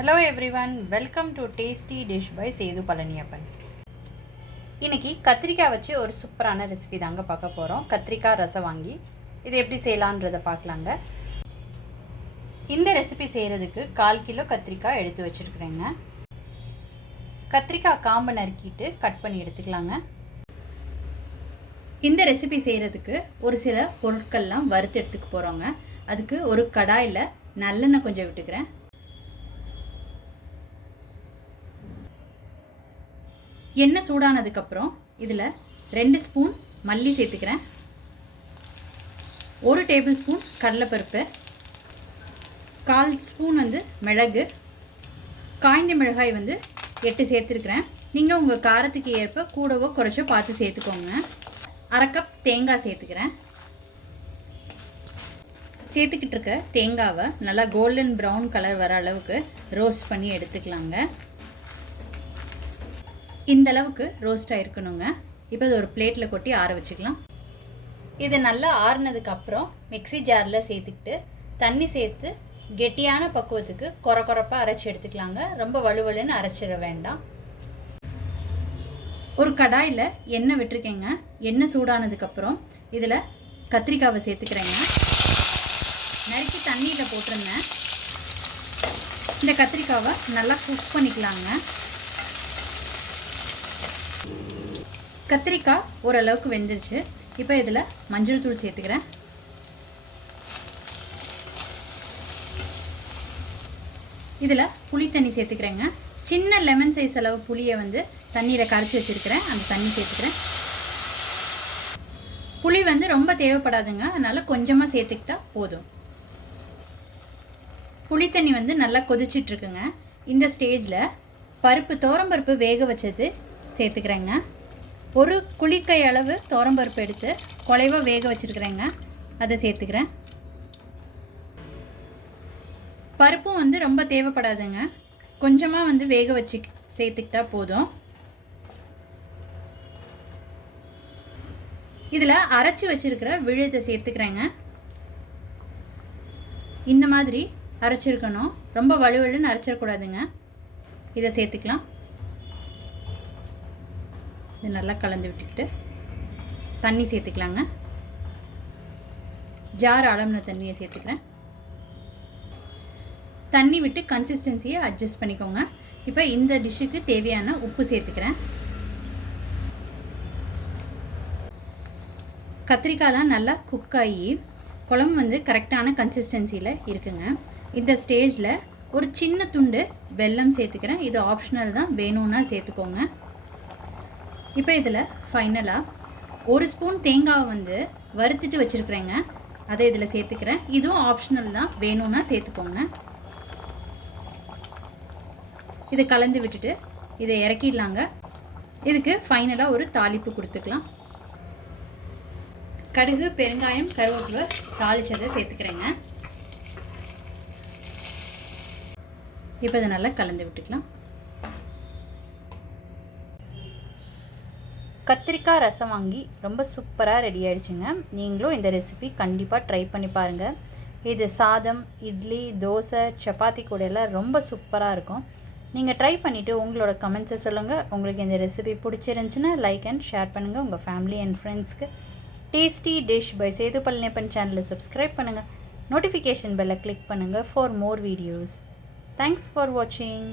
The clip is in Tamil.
Hello everyone welcome to tasty dish by Sethu Palaniappan இன்றைக்கி கத்திரிக்காய் வச்சு ஒரு சூப்பரான ரெசிபி தாங்க பார்க்க போகிறோம் கத்திரிக்காய் ரசம் வாங்கி இது எப்படி செய்யலான்றதை பார்க்கலாங்க. இந்த ரெசிபி செய்கிறதுக்கு கால் கிலோ கத்திரிக்காய் எடுத்து வச்சுருக்குறேங்க. கத்திரிக்காய் காம்பை நறுக்கிட்டு கட் பண்ணி எடுத்துக்கலாங்க. இந்த ரெசிபி செய்கிறதுக்கு ஒரு சில பொருட்கள்லாம் வறுத்து எடுத்துக்க போகிறோங்க அதுக்கு ஒரு கடாயில் நல்லெண்ணெய் கொஞ்சம் விட்டுக்கிறேன். எண்ணெய் சூடானதுக்கப்புறம் இதில் ரெண்டு ஸ்பூன் மல்லி சேர்த்துக்கிறேன். ஒரு டேபிள் ஸ்பூன் கடலைப்பருப்பு. கால் ஸ்பூன் வந்து மிளகு. காய்ந்த மிளகாய் வந்து எட்டு சேர்த்துருக்குறேன். நீங்கள் உங்கள் காரத்துக்கு ஏற்ப கூடவோ குறைச்சோ பார்த்து சேர்த்துக்கோங்க. அரை கப் தேங்காய் சேர்த்துக்கிறேன். சேர்த்துக்கிட்டு இருக்க தேங்காவை நல்லா கோல்டன் ப்ரௌன் கலர் வர அளவுக்கு ரோஸ்ட் பண்ணி எடுத்துக்கலாங்க. இந்த அளவுக்கு ரோஸ்ட் ஆகிருக்கணுங்க இப்போ இது ஒரு பிளேட்டில் கொட்டி ஆற வச்சுக்கலாம். இது நல்லா ஆறுனதுக்கப்புறம் மிக்சி மிக்ஸி ஜாரில் சேர்த்துக்கிட்டு தண்ணி சேர்த்து கெட்டியான பக்குவத்துக்கு கொர கொரப்பாக அரைச்சி எடுத்துக்கலாங்க. ரொம்ப வலுவலுன்னு அரைச்சிட வேண்டாம். ஒரு கடாயில் எண்ணெய் விட்டுருக்கேங்க. எண்ணெய் சூடானதுக்கப்புறம் இதில் கத்திரிக்காவை சேர்த்துக்கிறேங்க. நறுக்கி தண்ணியில் போட்டிருந்தேன். இந்த கத்திரிக்காவை நல்லா குக் பண்ணிக்கலாங்க. கத்திரிக்காய் ஓரளவுக்கு வெந்துருச்சு. இப்போ இதில் மஞ்சள் தூள் சேர்த்துக்கிறேன். இதில் புளி தண்ணி சேர்த்துக்கிறேங்க. சின்ன லெமன் சைஸ் அளவு புளியை வந்து தண்ணியில் கரைச்சி வச்சுருக்கிறேன். அந்த தண்ணி சேர்த்துக்கிறேன். புளி வந்து ரொம்ப தேவைப்படாதுங்க. அதனால் கொஞ்சமாக சேர்த்துக்கிட்டா போதும். புளி தண்ணி வந்து நல்லா கொதிச்சிட்ருக்குங்க இந்த ஸ்டேஜில் பருப்பு தோரம்பருப்பு வேக வச்சது சேர்த்துக்கிறேங்க. ஒரு குளிக்கை அளவு தோரம்பருப்பு எடுத்து குலைவாக வேக வச்சுருக்குறேங்க. அதை சேர்த்துக்கிறேன். பருப்பும் வந்து ரொம்ப தேவைப்படாதுங்க. கொஞ்சமாக வந்து வேக வச்சு சேர்த்துக்கிட்டா போதும். இதில் அரைச்சி வச்சுருக்கிற விழுதை சேர்த்துக்கிறேங்க. இந்த மாதிரி அரைச்சிருக்கணும். ரொம்ப வலுவலுன்னு அரைச்சிடக்கூடாதுங்க. இதை சேர்த்துக்கலாம். இது நல்லா கலந்து விட்டுக்கிட்டு தண்ணி சேர்த்துக்கலாங்க. ஜார் அளவுன தண்ணியை சேர்த்துக்கிறேன். தண்ணி விட்டு கன்சிஸ்டன்சியை அட்ஜஸ்ட் பண்ணிக்கோங்க. இப்போ இந்த டிஷ்ஷுக்கு தேவையான உப்பு சேர்த்துக்கிறேன். கத்திரிக்காய்லாம் நல்லா குக் ஆகி குழம்பு வந்து கரெக்டான கன்சிஸ்டன்சியில் இருக்குங்க. இந்த ஸ்டேஜில் ஒரு சின்ன துண்டு வெல்லம் சேர்த்துக்கிறேன். இது ஆப்ஷனல் தான் வேணும்னா சேர்த்துக்கோங்க. இப்போ இதில் ஃபைனலாக ஒரு ஸ்பூன் தேங்காவை வந்து வறுத்துட்டு வச்சுருக்குறேங்க. அதை இதில் சேர்த்துக்கிறேன். இதுவும் ஆப்ஷனல் தான். வேணும்னா சேர்த்துக்கோங்க. இதை கலந்து விட்டுட்டு இதை இறக்கிடலாங்க. இதுக்கு ஃபைனலாக ஒரு தாளிப்பு கொடுத்துக்கலாம். கடுகு பெருங்காயம் கருவேப்பிலை தாளிச்சதை சேர்த்துக்கிறேங்க. இப்போ இதை நல்லா கலந்து விட்டுக்கலாம். கத்திரிக்காய் ரசம் வாங்கி ரொம்ப சூப்பராக ரெடி ஆயிடுச்சுங்க. நீங்களும் இந்த ரெசிபி கண்டிப்பாக ட்ரை பண்ணி பாருங்கள் இது சாதம் இட்லி தோசை சப்பாத்தி கூட எல்லாம் ரொம்ப சூப்பராக இருக்கும். நீங்கள் ட்ரை பண்ணிவிட்டு உங்களோட கமெண்ட்ஸை சொல்லுங்கள் உங்களுக்கு இந்த ரெசிபி பிடிச்சிருந்துச்சுன்னா லைக் அண்ட் ஷேர் பண்ணுங்கள் உங்கள் ஃபேமிலி அண்ட் ஃப்ரெண்ட்ஸ்க்கு tasty dish by Sethu Palaniappan சேனலை சப்ஸ்கிரைப் பண்ணுங்கள் நோட்டிஃபிகேஷன் பெல்லை கிளிக் பண்ணுங்கள் for more videos thanks for வாட்சிங்